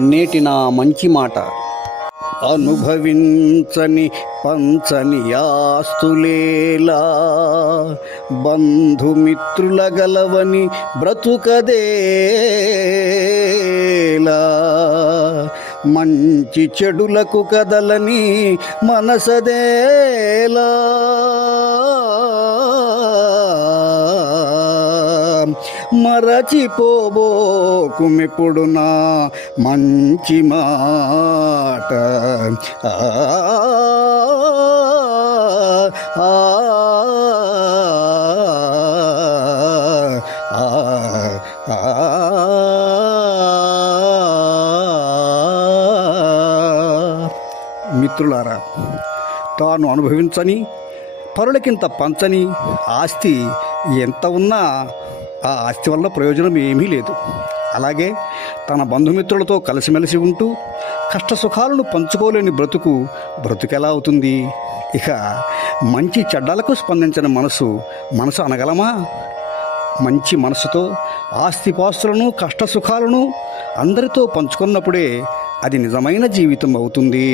నేటి నా మంచి మాట. అనుభవించని పంచని ఆస్తులేలా, బంధుమిత్రుల గలవని బ్రతుకదేలా, మంచి చెడులకు కదలని మనసదేలా, మరచిపోబోకుమెప్పుడు నా మంచి మాట. మిత్రులారా, తాను అనుభవించని పరులకింత పంచని ఆస్తి ఎంత ఉన్నా ఆ ఆస్తి వల్ల ప్రయోజనం ఏమీ లేదు. అలాగే తన బంధుమిత్రులతో కలిసిమెలిసి ఉంటూ కష్టసుఖాలను పంచుకోలేని బ్రతుకెలా అవుతుంది? ఇక మంచి చెడ్డలకు స్పందించిన మనసు అనగలమా? మంచి మనసుతో ఆస్తిపాస్తులను కష్టసుఖాలను అందరితో పంచుకున్నప్పుడే అది నిజమైన జీవితం అవుతుంది.